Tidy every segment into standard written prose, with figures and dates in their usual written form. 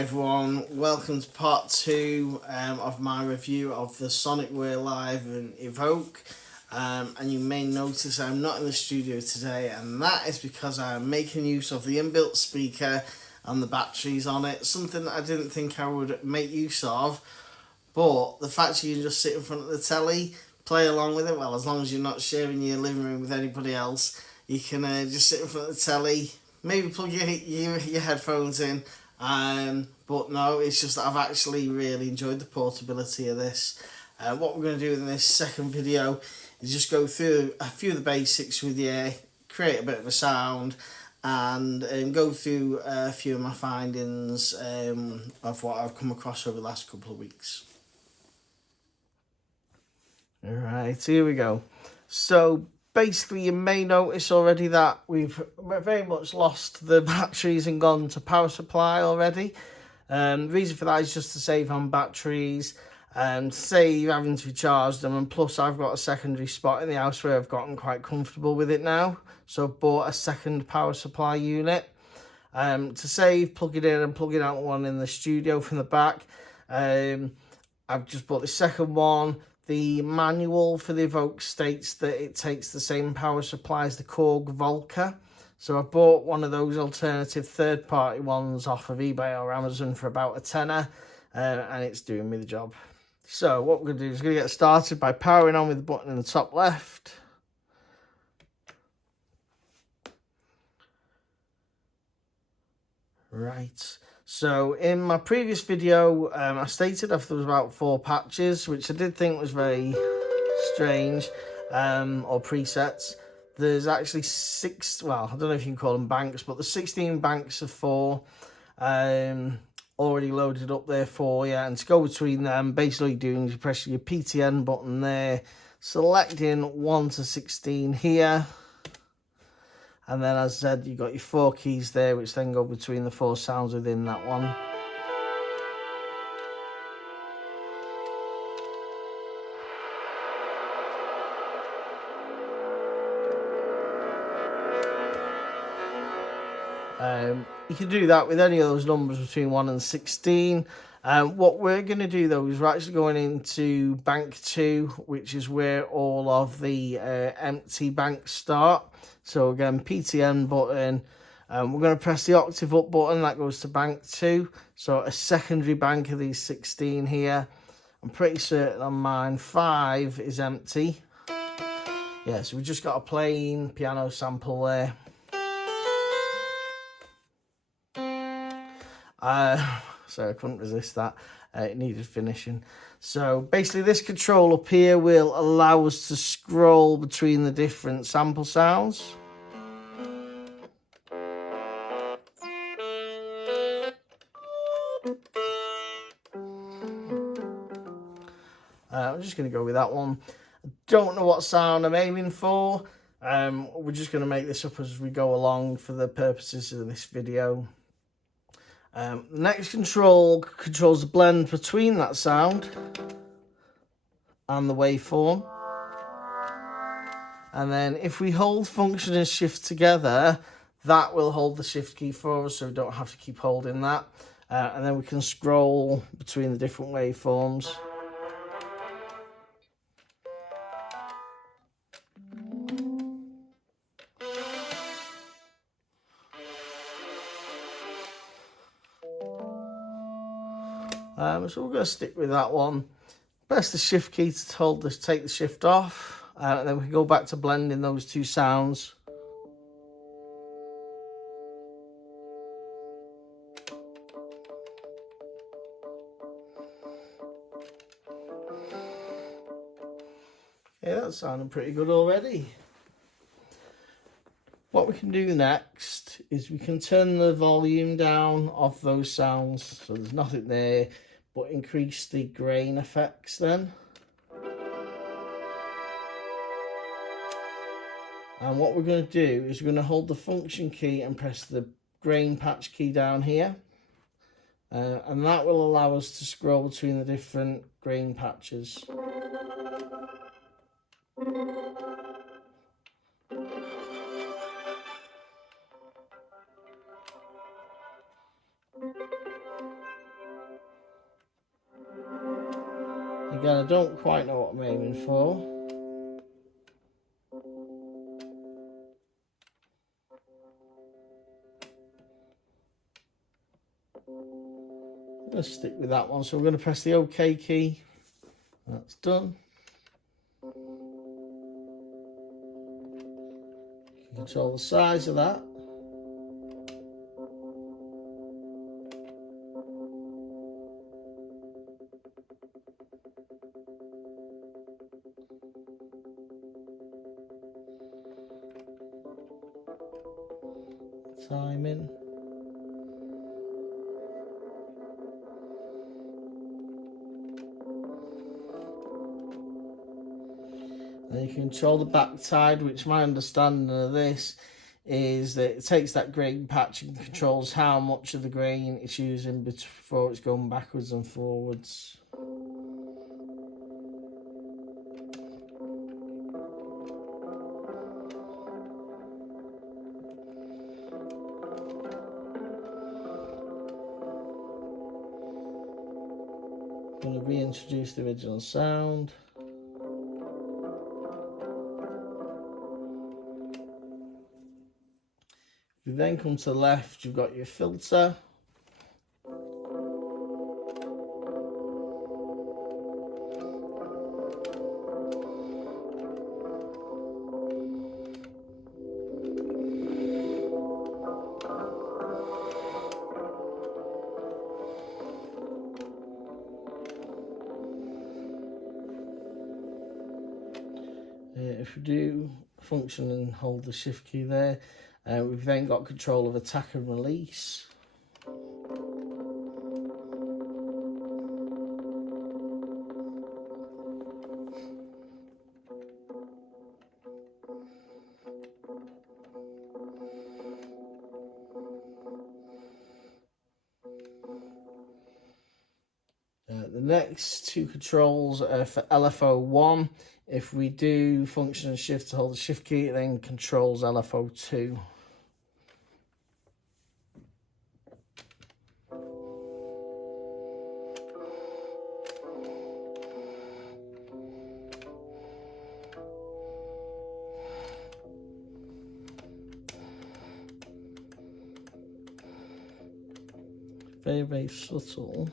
Hi everyone, welcome to part 2 of my review of the Sonicware Liven Evoke. And you may notice I'm not in the studio today, and that is because I'm making use of the inbuilt speaker and the batteries on it, something that I didn't think I would make use of, but the fact you can just sit in front of the telly, play along with it, well, as long as you're not sharing your living room with anybody else, you can just sit in front of the telly, maybe plug your headphones in. But no, it's just that I've actually really enjoyed the portability of this. What we're going to do in this second video is just go through a few of the basics with you, create a bit of a sound, and go through a few of my findings of what I've come across over the last couple of weeks. Alright, here we go. So basically you may notice already that we've very much lost the batteries and gone to power supply already. The reason for that is just to save on batteries and save having to charge them, and plus I've got a secondary spot in the house where I've gotten quite comfortable with it now, so I've bought a second power supply unit to save plugging in and plugging out one in the studio from the back. I've just bought the second one. The manual for the Evoke states that it takes the same power supply as the Korg Volca. So I bought one of those alternative third-party ones off of eBay or Amazon for about a tenner, and it's doing me the job. So what we're going to do is we're going to get started by powering on with the button in the top left. Right. So in my previous video, I stated if there was about 4 patches, which I did think was very strange, or presets. There's actually 6, well, I don't know if you can call them banks, but there's 16 banks of 4 already loaded up there for you. And to go between them, basically doing is you press your PTN button there, selecting 1 to 16 here. And then, as I said, you've got your 4 keys there, which then go between the 4 sounds within that one. You can do that with any of those numbers between 1 and 16. What we're going to do, though, is we're actually going into bank 2, which is where all of the empty banks start. So again, PTN button. We're going to press the octave up button. That goes to bank 2. So a secondary bank of these 16 here. I'm pretty certain on mine 5 is empty. Yeah, so we've just got a plain piano sample there. So I couldn't resist that. It needed finishing. So basically this control up here will allow us to scroll between the different sample sounds. I'm just going to go with that one. I don't know what sound I'm aiming for. We're just going to make this up as we go along for the purposes of this video. The next control controls the blend between that sound and the waveform. And then if we hold function and shift together, that will hold the shift key for us, so we don't have to keep holding that. And then we can scroll between the different waveforms. So we're going to stick with that one. Press the shift key to hold this, take the shift off, and then we can go back to blending those 2 sounds. Yeah, that's sounding pretty good already. What we can do next is we can turn the volume down of those sounds, so there's nothing there, but increase the grain effects then. And what we're going to do is we're going to hold the function key and press the grain patch key down here. And that will allow us to scroll between the different grain patches. Again, I don't quite know what I'm aiming for. I'm going to stick with that one, so we're going to press the OK key. That's done. Control the size of that. Timing. And you control the back side, which my understanding of this is that it takes that grain patch and controls how much of the grain it's using before it's going backwards and forwards. I'm going to reintroduce the original sound. If you then come to the left, you've got your filter. If we do function and hold the shift key there, we've then got control of attack and release. The next two controls are for LFO1. If we do function and shift to hold the shift key, it then controls LFO2. Very, very subtle.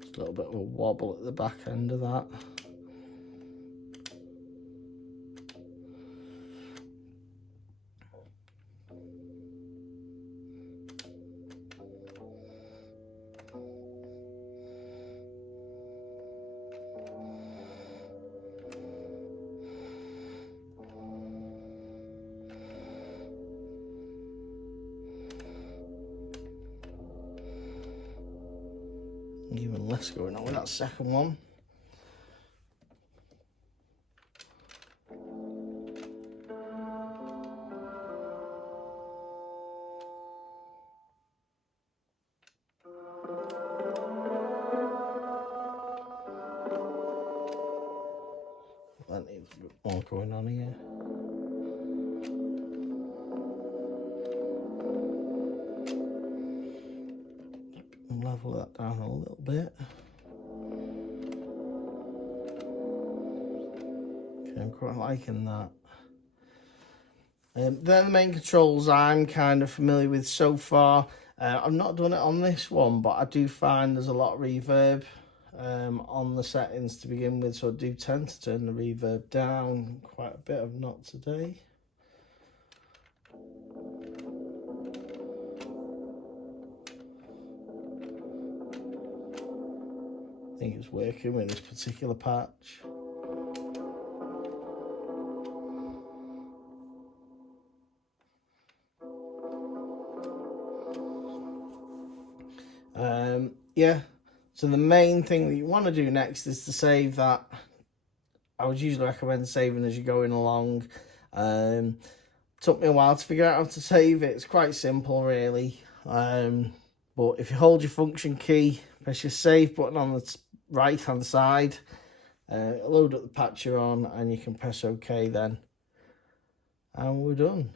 Just a little bit of a wobble at the back end of that. Even less going on with that second one. That needs a bit more going on here. Level that down a little bit. Okay, I'm quite liking that. They're the main controls I'm kind of familiar with so far. I've not done it on this one, but I do find there's a lot of reverb on the settings to begin with, so I do tend to turn the reverb down quite a bit. I've not today. I think it's working with this particular patch. Yeah, so the main thing that you want to do next is to save that. I would usually recommend saving as you're going along. Took me a while to figure out how to save it. It's quite simple, really. But if you hold your function key, press your save button on the right hand side, load up the patch you're on, and you can press OK then. And we're done.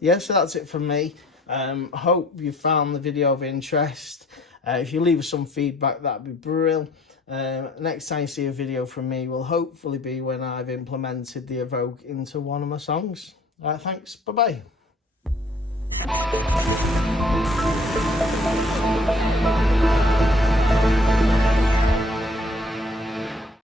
Yeah, so that's it from me. Hope you found the video of interest. If you leave us some feedback, that'd be brilliant. Next time you see a video from me will hopefully be when I've implemented the Evoke into one of my songs. Thanks, bye bye.